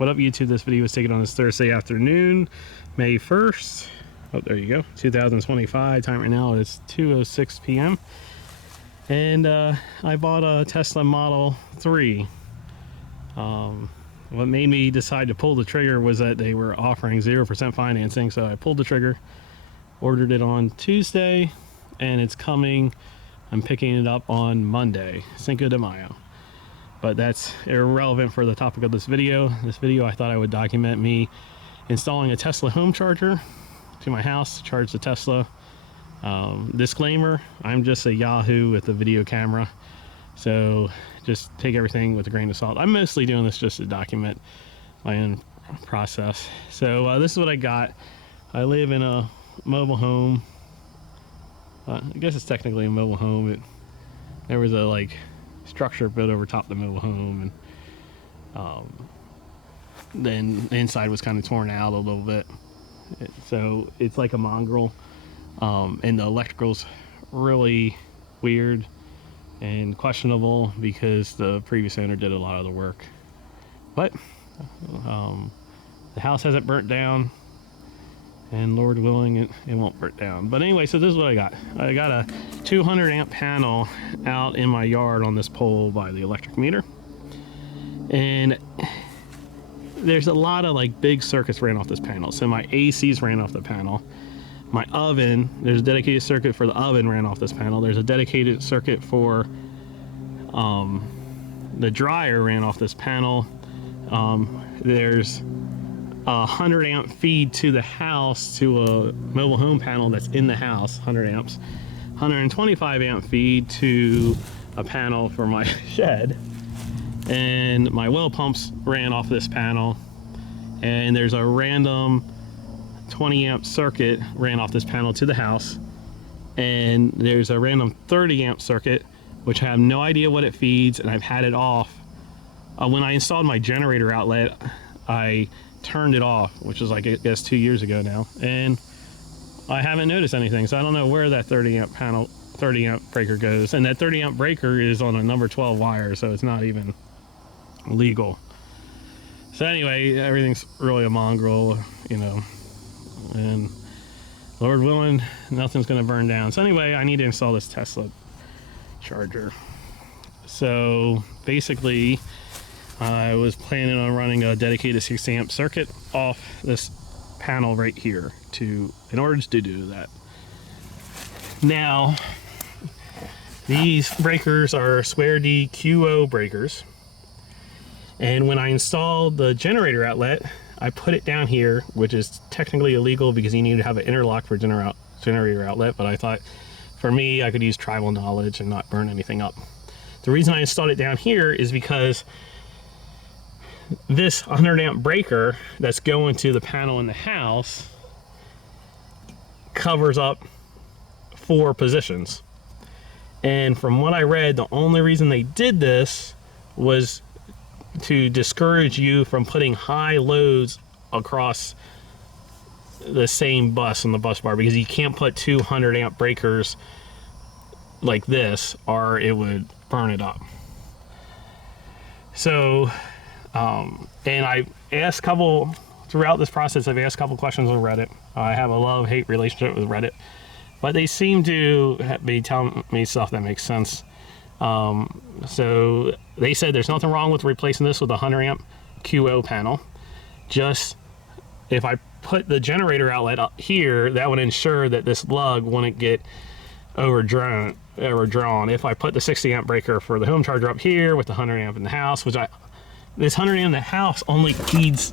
What up, YouTube? This video was taken on this Thursday afternoon, May 1st. Oh, there you go. 2025. Time right now is 2:06 p.m. And I bought a Tesla Model 3. What made me decide to pull the trigger was that they were offering 0% financing, so I pulled the trigger, ordered it on Tuesday, and it's coming. I'm picking it up on Monday, Cinco de Mayo. But that's irrelevant for the topic of this video. This video, I thought I would document me installing a Tesla home charger to my house to charge the Tesla. Disclaimer, I'm just a Yahoo with a video camera, so just take everything with a grain of salt. I'm mostly doing this just to document my own process. So this is what I got. I live in a mobile home. I guess it's technically a mobile home. There was a structure built over top of the mobile home, and then the inside was kind of torn out a little bit. So it's like a mongrel, and the electrical's really weird and questionable because the previous owner did a lot of the work. But the house hasn't burnt down, and Lord willing, it won't burn down. But anyway, so this is what I got. I got a 200 amp panel out in my yard on this pole by the electric meter, and there's a lot of big circuits ran off this panel. So my ACs ran off the panel. My oven, there's a dedicated circuit for the oven ran off this panel. There's a dedicated circuit for the dryer ran off this panel. There's a 100 amp feed to the house to a mobile home panel that's in the house, 100 amps. 125 amp feed to a panel for my shed. And my well pumps ran off this panel. And there's a random 20 amp circuit ran off this panel to the house. And there's a random 30 amp circuit, which I have no idea what it feeds, and I've had it off. When I installed my generator outlet, I turned it off, which was I guess 2 years ago now, and I haven't noticed anything. So I don't know where that 30 amp breaker goes, and that 30 amp breaker is on a number 12 wire, so it's not even legal. So anyway, everything's really a mongrel, and Lord willing, nothing's gonna burn down. So anyway, I need to install this Tesla charger. So basically, I was planning on running a dedicated 60 amp circuit off this panel right here in order to do that. Now, these breakers are Square D QO breakers. And when I installed the generator outlet, I put it down here, which is technically illegal because you need to have an interlock for generator outlet. But I thought, for me, I could use tribal knowledge and not burn anything up. The reason I installed it down here is because this 100 amp breaker that's going to the panel in the house covers up 4 positions. And from what I read, the only reason they did this was to discourage you from putting high loads across the same bus on the bus bar, because you can't put 200 amp breakers like this or it would burn it up. So and I asked throughout this process, I've asked a couple questions on Reddit. I have a love-hate relationship with Reddit, but they seem to be telling me stuff that makes sense. So they said there's nothing wrong with replacing this with a 100 amp QO panel. Just if I put the generator outlet up here, that would ensure that this lug wouldn't get overdrawn. If I put the 60 amp breaker for the home charger up here with the 100 amp in the house, this 100 amp in the house only feeds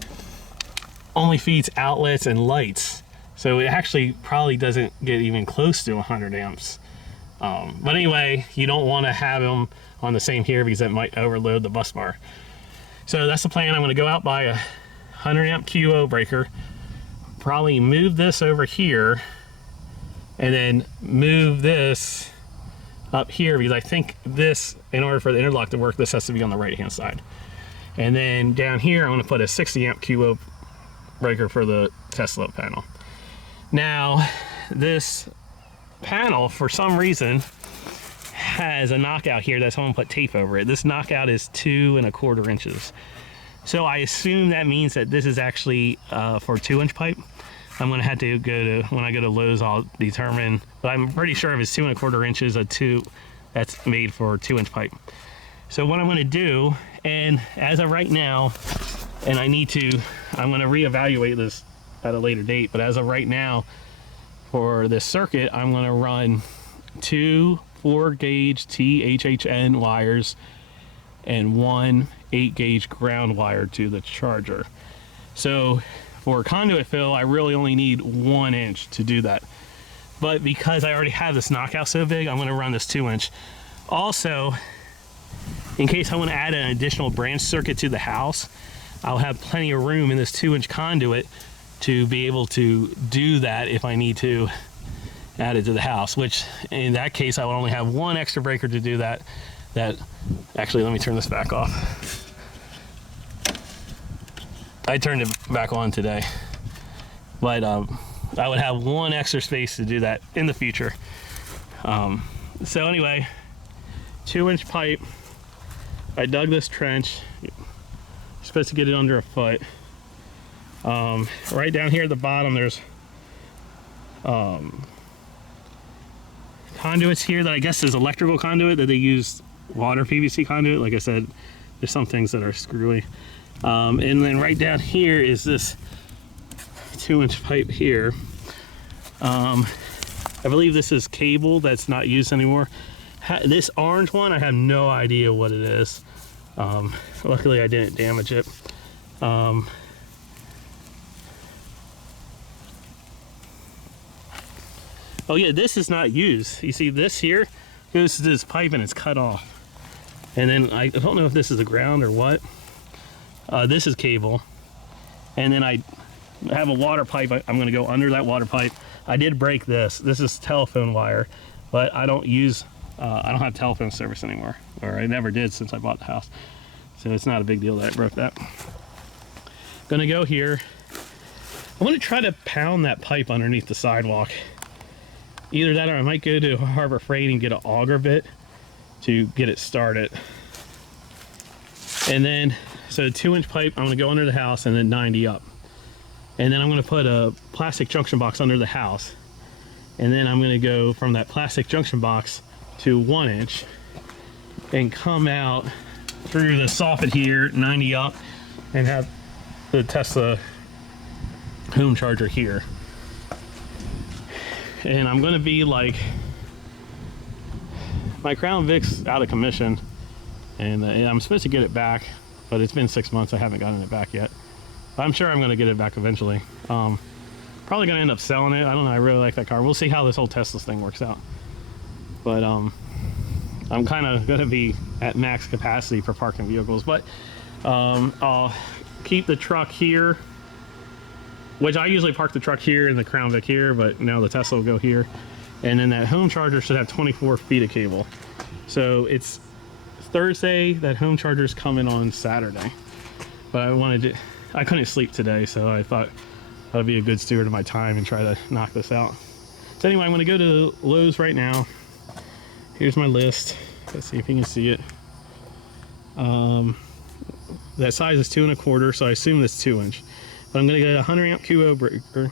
outlets and lights, so it actually probably doesn't get even close to 100 amps. But anyway, you don't want to have them on the same here because it might overload the bus bar. So that's the plan. I'm going to go out, buy a 100 amp QO breaker, probably move this over here, and then move this up here, because I think this, in order for the interlock to work, this has to be on the right hand side. And then down here, I'm going to put a 60 amp QO breaker for the Tesla panel. Now, this panel, for some reason, has a knockout here that someone put tape over it. This knockout is 2¼ inches. So I assume that means that this is actually for 2-inch pipe. I'm gonna have to go to, when I go to Lowe's, I'll determine, but I'm pretty sure if it's 2 1/4 inches, that's made for 2-inch pipe. So what I'm gonna do, and as of right now, and I'm gonna reevaluate this at a later date, but as of right now, for this circuit, I'm gonna run 2 4-gauge THHN wires and 1 8-gauge ground wire to the charger. So for conduit fill, I really only need 1 inch to do that. But because I already have this knockout so big, I'm gonna run this 2-inch. Also, in case I wanna add an additional branch circuit to the house, I'll have plenty of room in this 2-inch conduit to be able to do that if I need to add it to the house, which in that case, I would only have 1 extra breaker to do that. Actually, let me turn this back off. I turned it back on today, but I would have 1 extra space to do that in the future. So anyway, 2-inch pipe. I dug this trench. You're supposed to get it under a foot. Right down here at the bottom, there's conduits here that I guess is electrical conduit that they use water PVC conduit. Like I said, there's some things that are screwy. And then right down here is this 2-inch pipe here. I believe this is cable that's not used anymore. This orange one, I have no idea what it is. Luckily I didn't damage it. Oh yeah, this is not used. You see this here goes to this pipe and it's cut off. And then I don't know if this is the ground or what. This is cable. And then I have a water pipe. I'm gonna go under that water pipe. I did break this. This is telephone wire, but I don't have telephone service anymore, or I never did since I bought the house. So it's not a big deal that I broke that. Gonna go here. I'm gonna try to pound that pipe underneath the sidewalk. Either that or I might go to Harbor Freight and get an auger bit to get it started. And then, so 2-inch pipe, I'm gonna go under the house and then 90 up. And then I'm gonna put a plastic junction box under the house. And then I'm gonna go from that plastic junction box to 1 inch and come out through the soffit here, 90 up, and have the Tesla home charger here. And I'm gonna be like, my Crown Vic's out of commission, and I'm supposed to get it back, but it's been 6 months, I haven't gotten it back yet. But I'm sure I'm gonna get it back eventually. Probably gonna end up selling it. I don't know, I really like that car. We'll see how this whole Tesla thing works out. But I'm kind of gonna be at max capacity for parking vehicles, but I'll keep the truck here, which I usually park the truck here and the Crown Vic here, but now the Tesla will go here. And then that home charger should have 24 feet of cable. So it's Thursday, that home charger is coming on Saturday. But I couldn't sleep today, so I thought I'd be a good steward of my time and try to knock this out. So anyway, I'm gonna go to Lowe's right now. Here's my list. Let's see if you can see it. That size is 2 1/4, so I assume that's 2-inch. But I'm gonna get a 100 amp QO breaker,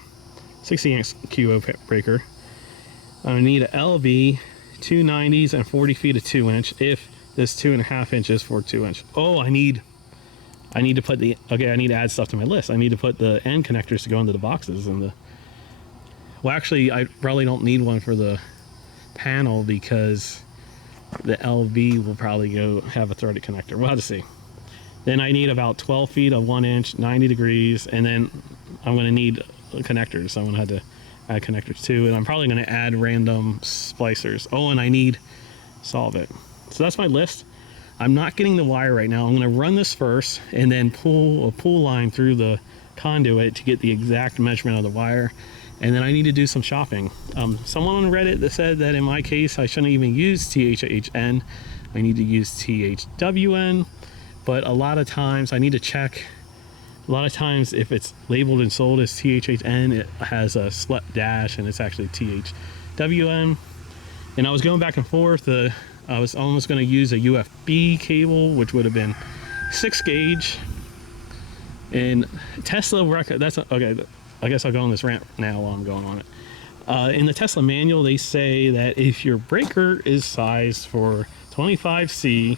60 amp QO breaker. I'm gonna need an LV, 2 90s, and 40 feet of 2-inch if this 2.5 inches for 2-inch. Oh, I need to put I need to add stuff to my list. I need to put the end connectors to go into the boxes and well, actually, I probably don't need one for the panel because the LV will probably have a threaded connector. We'll have to see. Then I need about 12 feet of 1 inch, 90 degrees, and then I'm gonna need connectors. So I'm gonna have to add connectors too, and I'm probably gonna add random splicers. Oh, and I need solvent. So that's my list. I'm not getting the wire right now. I'm gonna run this first and then pull a pull line through the conduit to get the exact measurement of the wire. And then I need to do some shopping. Someone on Reddit that said that in my case, I shouldn't even use THHN. I need to use THWN. But a lot of times I need to check. A lot of times if it's labeled and sold as THHN, it has a slep dash and it's actually THWN. And I was going back and forth. I was almost going to use a UFB cable, which would have been 6 gauge. And Tesla record, that's okay. I guess I'll go on this rant now while I'm going on it. In the Tesla manual, they say that if your breaker is sized for 25C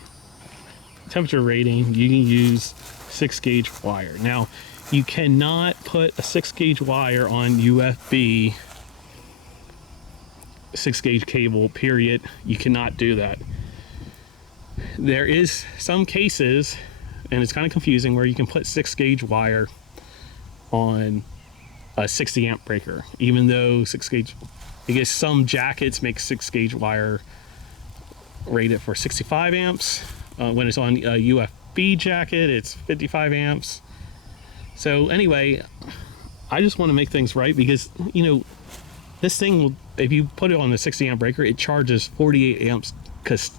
temperature rating, you can use 6-gauge wire. Now, you cannot put a 6-gauge wire on USB 6-gauge cable, period. You cannot do that. There is some cases, and it's kind of confusing, where you can put 6-gauge wire on a 60 amp breaker, even though 6-gauge, because some jackets make 6-gauge wire rated for 65 amps. When it's on a UFB jacket, it's 55 amps. So anyway, I just want to make things right, because, you know, this thing will, if you put it on the 60 amp breaker, it charges 48 amps because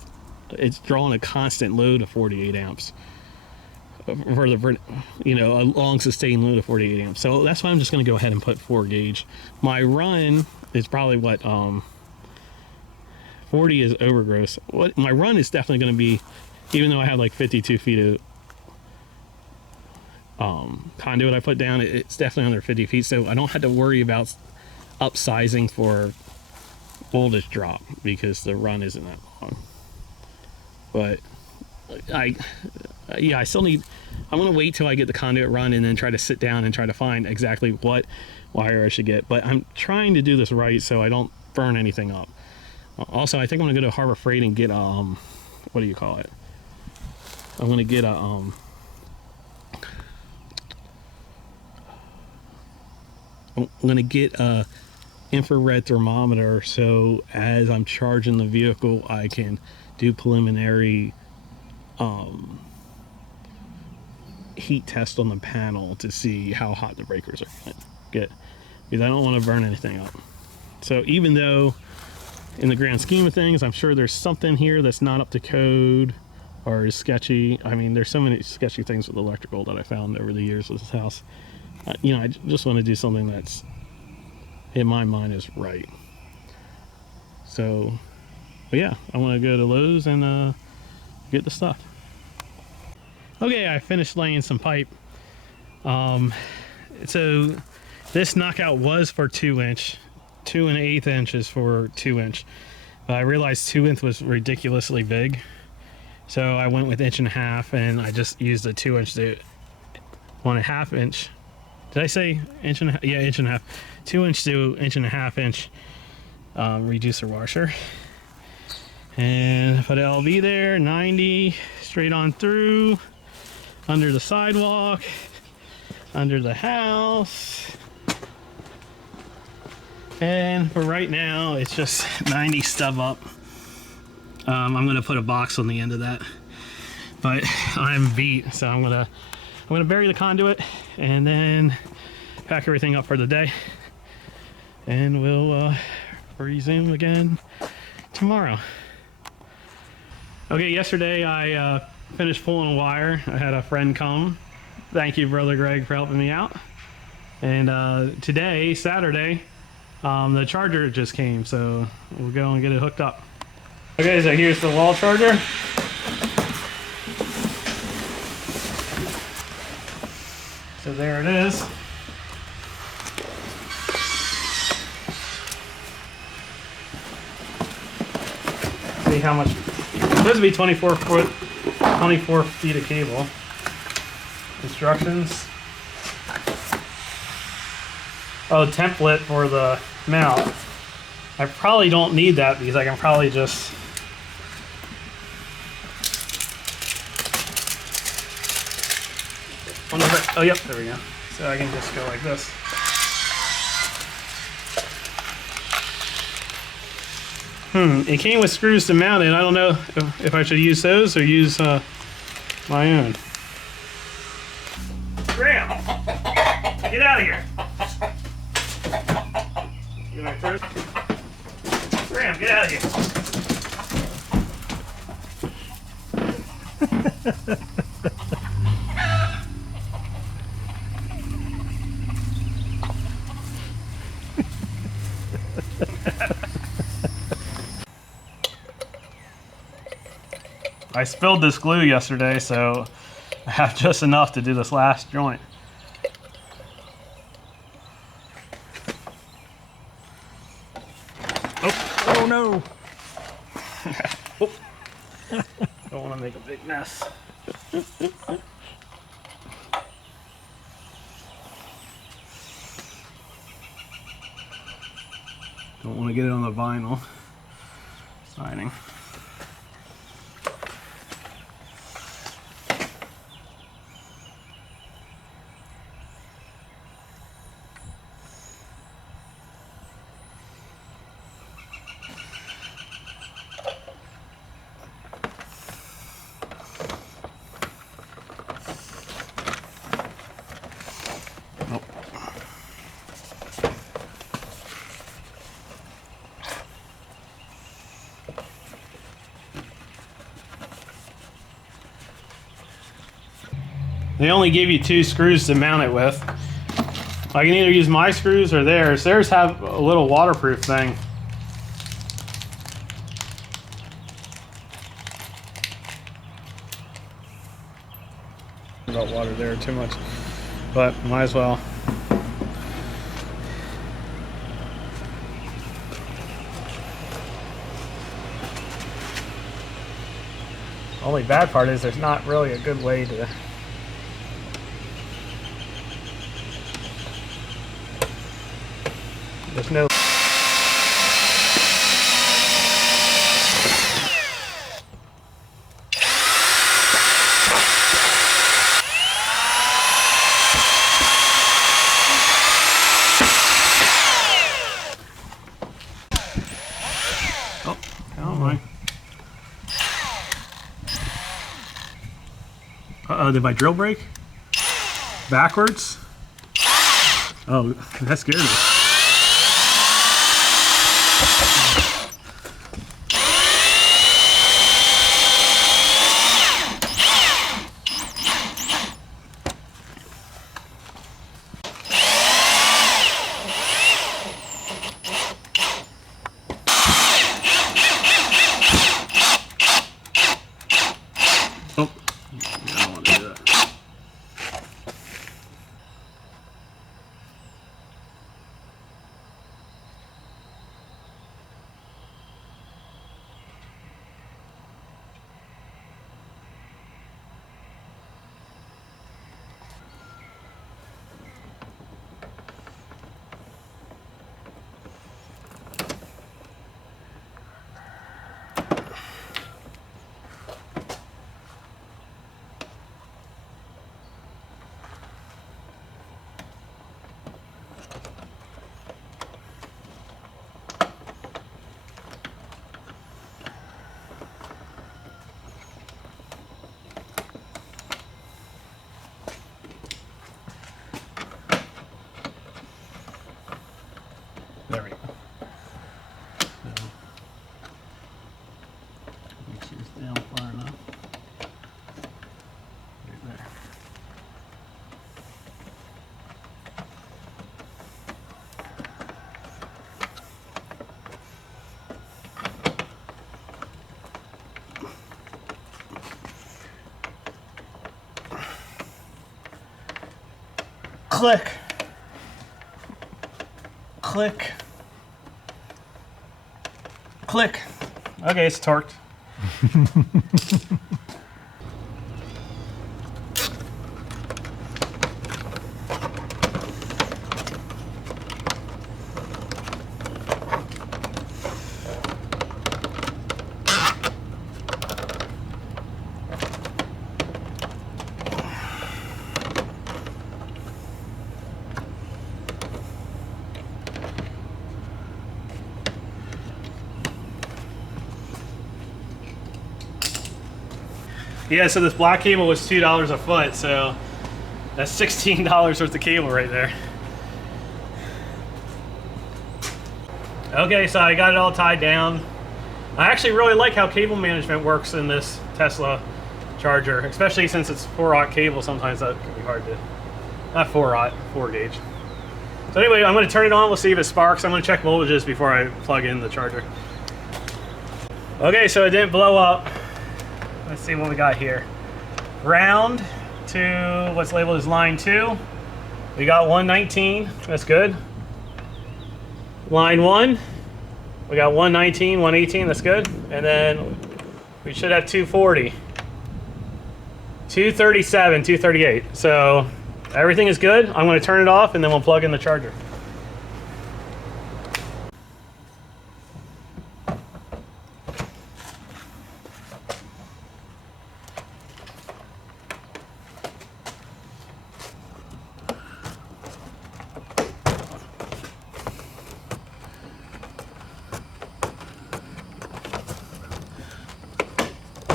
it's drawing a constant load of 48 amps for the, you know, a long sustained load of 48 amps. So that's why I'm just going to go ahead and put 4-gauge. My run is probably what, 40 is overgross. What my run is definitely going to be, even though I have like 52 feet of conduit I put down, it's definitely under 50 feet, so I don't have to worry about upsizing for voltage drop because the run isn't that long. But yeah, I still need, I'm gonna wait till I get the conduit run and then try to sit down and try to find exactly what wire I should get. But I'm trying to do this right so I don't burn anything up. Also, I think I'm gonna go to Harbor Freight and get what do you call it? I'm gonna get a I'm gonna get a infrared thermometer, so as I'm charging the vehicle I can do preliminary heat test on the panel to see how hot the breakers are gonna get, because I don't want to burn anything up. So even though in the grand scheme of things I'm sure there's something here that's not up to code or is sketchy, I mean there's so many sketchy things with electrical that I found over the years with this house, you know, I just want to do something that's in my mind is right. So but yeah, I want to go to Lowe's and get the stuff. Okay, I finished laying some pipe. So this knockout was for 2-inch, 2 1/8 inches for 2-inch. But I realized 2-inch was ridiculously big, so I went with 1.5 inch, and I just used a 2-inch to 1.5 inch. Did I say 1.5 inch? Yeah, 1.5 inch. 2-inch to 1.5 inch reducer washer. And put LV there, 90, straight on through, under the sidewalk, under the house. And for right now, it's just 90 stub up. I'm gonna put a box on the end of that, but I'm beat, so I'm gonna bury the conduit and then pack everything up for the day, and we'll resume again tomorrow. Okay, yesterday I finished pulling a wire. I had a friend come. Thank you, Brother Greg, for helping me out. And today, Saturday, the charger just came, so we'll go and get it hooked up. Okay, so here's the wall charger. So there it is. See how much. It's supposed to be 24 feet of cable. Instructions. Oh, template for the mount. I probably don't need that because I can probably just oh yep, there we go. So I can just go like this. It came with screws to mount it. I don't know if I should use those or use my own. Graham, get out of here. Graham, get out of here. I spilled this glue yesterday, so I have just enough to do this last joint. Oh no! Don't want to make a big mess. Don't want to get it on the vinyl siding. They only give you 2 screws to mount it with. I can either use my screws or theirs. Theirs have a little waterproof thing. About water there too much, but might as well. Only bad part is there's not really a good way to. There's no. Oh, come on. Uh-oh, did my drill break? Backwards? Oh, that scared me. Oh, I don't want to do that. There we go. So, make sure it's down far enough. Right there. Click. Click. Click. Okay, it's torqued. Yeah, so this black cable was $2 a foot, so that's $16 worth of cable right there. Okay, so I got it all tied down. I actually really like how cable management works in this Tesla charger, especially since it's 4-aught cable. Sometimes that can be hard to, not 4-aught, 4 gauge. So anyway, I'm going to turn it on. We'll see if it sparks. I'm going to check voltages before I plug in the charger. Okay, so it didn't blow up. Let's see what we got here. Ground to what's labeled as line 2. We got 119. That's good. Line 1. We got 119, 118, that's good. And then we should have 240. 237, 238. So everything is good. I'm going to turn it off and then we'll plug in the charger.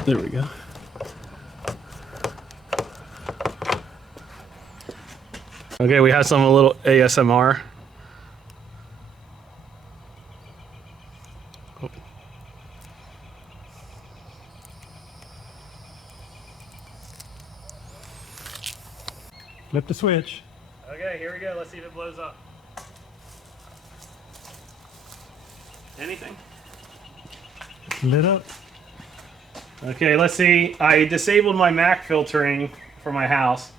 There we go. Okay, we have some little ASMR. Oh. Flip the switch. Okay, here we go. Let's see if it blows up. Anything? It's lit up. Okay, let's see. I disabled my MAC filtering for my house.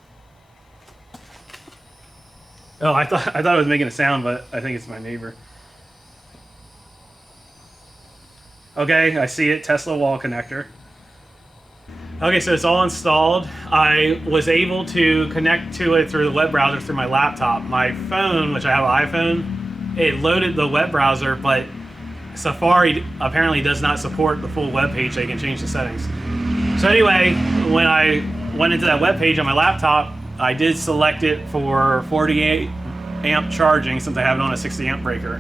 Oh, I thought it was making a sound, but I think it's my neighbor. Okay, I see it. Tesla wall connector. Okay, so it's all installed. I was able to connect to it through the web browser through my laptop. My phone, which I have an iPhone, it loaded the web browser, but Safari apparently does not support the full web page, so you can change the settings. So anyway, when I went into that web page on my laptop, I did select it for 48 amp charging since I have it on a 60 amp breaker.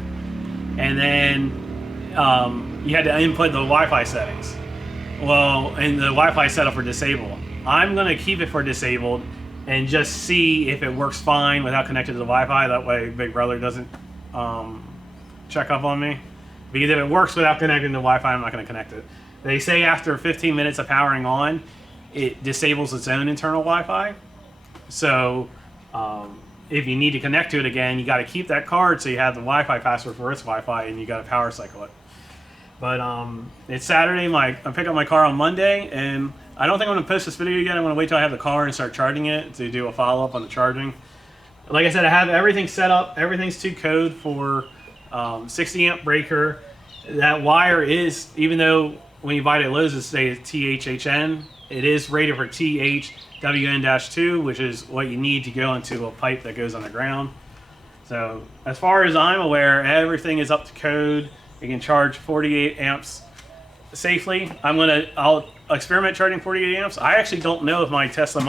And then you had to input the Wi-Fi settings. Well, and the Wi-Fi setup for disabled. I'm gonna keep it for disabled and just see if it works fine without connected to the Wi-Fi. That way Big Brother doesn't check up on me. Because if it works without connecting to Wi-Fi, I'm not gonna connect it. They say after 15 minutes of powering on, it disables its own internal Wi-Fi. So if you need to connect to it again, you gotta keep that card so you have the Wi-Fi password for its Wi-Fi and you gotta power cycle it. But it's Saturday, I pick up my car on Monday, and I don't think I'm gonna post this video yet. I'm gonna wait till I have the car and start charging it to do a follow-up on the charging. Like I said, I have everything set up. Everything's to code for 60 amp breaker. That wire is, even though when you buy it at Lowe's it says THHN, it is rated for THWN-2, which is what you need to go into a pipe that goes underground. So as far as I'm aware, everything is up to code. You can charge 48 amps safely. I'll experiment charging 48 amps. I actually don't know if my Tesla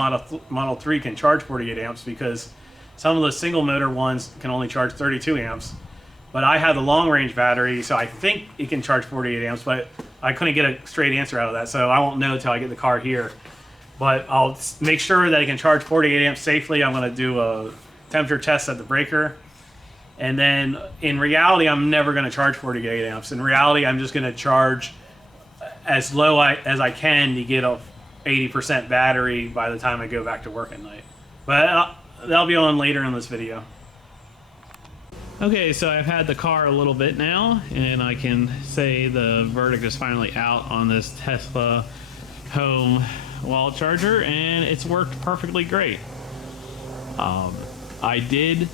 Model 3 can charge 48 amps because some of the single motor ones can only charge 32 amps. But I have the long range battery, so I think it can charge 48 amps, but I couldn't get a straight answer out of that, so I won't know until I get the car here. But I'll make sure that it can charge 48 amps safely. I'm gonna do a temperature test at the breaker. And then in reality, I'm never gonna charge 48 amps. In reality, I'm just gonna charge as low as I can to get a 80% battery by the time I go back to work at night. But that'll be on later in this video. Okay, so I've had the car a little bit now, and I can say the verdict is finally out on this Tesla home wall charger, and it's worked perfectly great. I did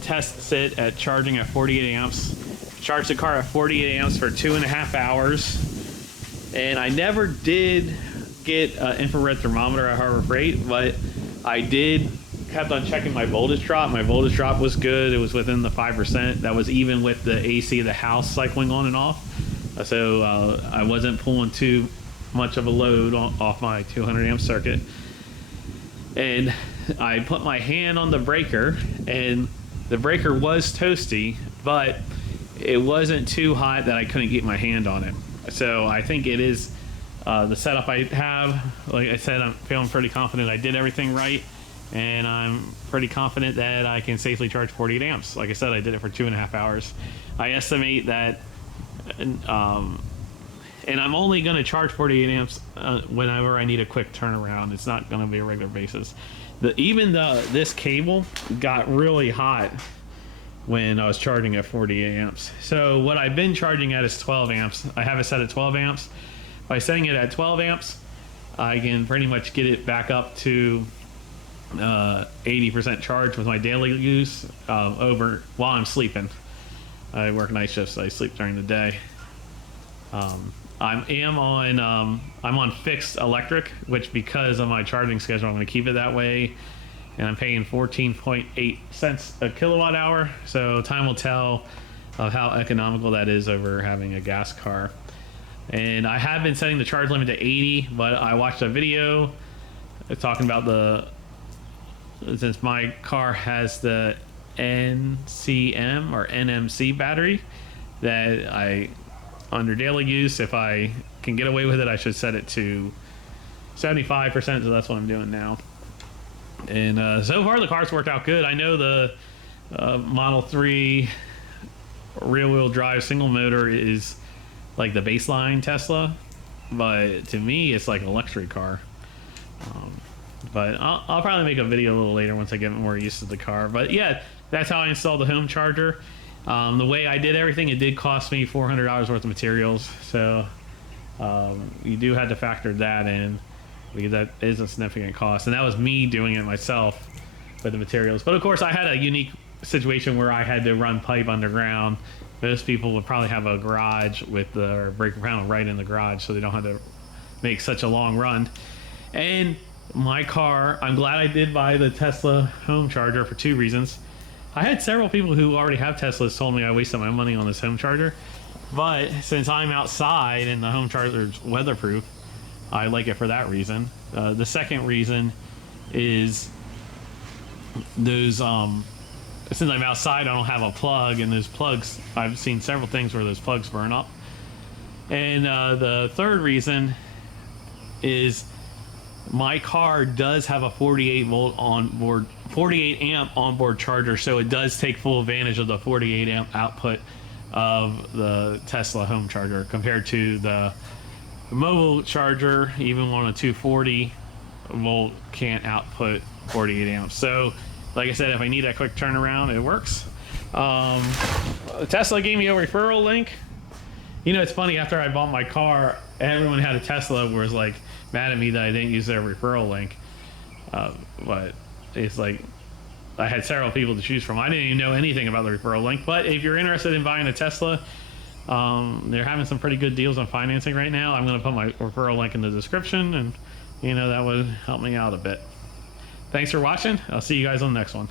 test it at charging at 48 amps. Charged the car at 48 amps for 2.5 hours, and I never did get an infrared thermometer at Harbor Freight, but I kept on checking my voltage drop. My voltage drop was good. It was within the 5%. That was even with the AC of the house cycling on and off. So I wasn't pulling too much of a load off my 200 amp circuit. And I put my hand on the breaker, and the breaker was toasty, but it wasn't too hot that I couldn't get my hand on it. So I think it is the setup I have. Like I said, I'm feeling pretty confident I did everything right. And I'm pretty confident that I can safely charge 48 amps. Like I said, I did it for 2.5 hours. I estimate that, and I'm only going to charge 48 amps whenever I need a quick turnaround. It's not going to be a regular basis. This cable got really hot when I was charging at 48 amps. So what I've been charging at is 12 amps. I have it set at 12 amps. By setting it at 12 amps, I can pretty much get it back up to 80% charge with my daily use while I'm sleeping. I work night shifts, so I sleep during the day. I'm on fixed electric, which because of my charging schedule, I'm going to keep it that way. And I'm paying 14.8 cents a kilowatt hour. So time will tell of how economical that is over having a gas car. And I have been setting the charge limit to 80, but I watched a video talking about since my car has the NCM or NMC battery, that under daily use, if I can get away with it, I should set it to 75%, so that's what I'm doing now. And so far the car's worked out good. I know the Model 3 rear-wheel drive single motor is like the baseline Tesla, but to me it's like a luxury car. But I'll probably make a video a little later once I get more used to the car. But yeah, that's how I installed the home charger. The way I did everything, it did cost me $400 worth of materials, so you do have to factor that in, because that is a significant cost, and that was me doing it myself with the materials. But of course I had a unique situation where I had to run pipe underground. Most people would probably have a garage with the breaker panel right in the garage, so they don't have to make such a long run. And my car, I'm glad I did buy the Tesla home charger for 2 reasons. I had several people who already have Teslas told me I wasted my money on this home charger, but since I'm outside and the home charger's weatherproof, I like it for that reason. The second reason is those since I'm outside, I don't have a plug, and those plugs, I've seen several things where those plugs burn up. And the third reason is my car does have a 48 amp onboard charger, so it does take full advantage of the 48 amp output of the Tesla home charger compared to the mobile charger. Even on a 240 volt can't output 48 amps. So like I said, if I need a quick turnaround, it works. Tesla gave me a referral link. You know, it's funny, after I bought my car, everyone who had a Tesla was like mad at me that I didn't use their referral link. But it's like, I had several people to choose from. I didn't even know anything about the referral link. But if you're interested in buying a Tesla, they're having some pretty good deals on financing right now. I'm going to put my referral link in the description, and you know, that would help me out a bit. Thanks for watching. I'll see you guys on the next one.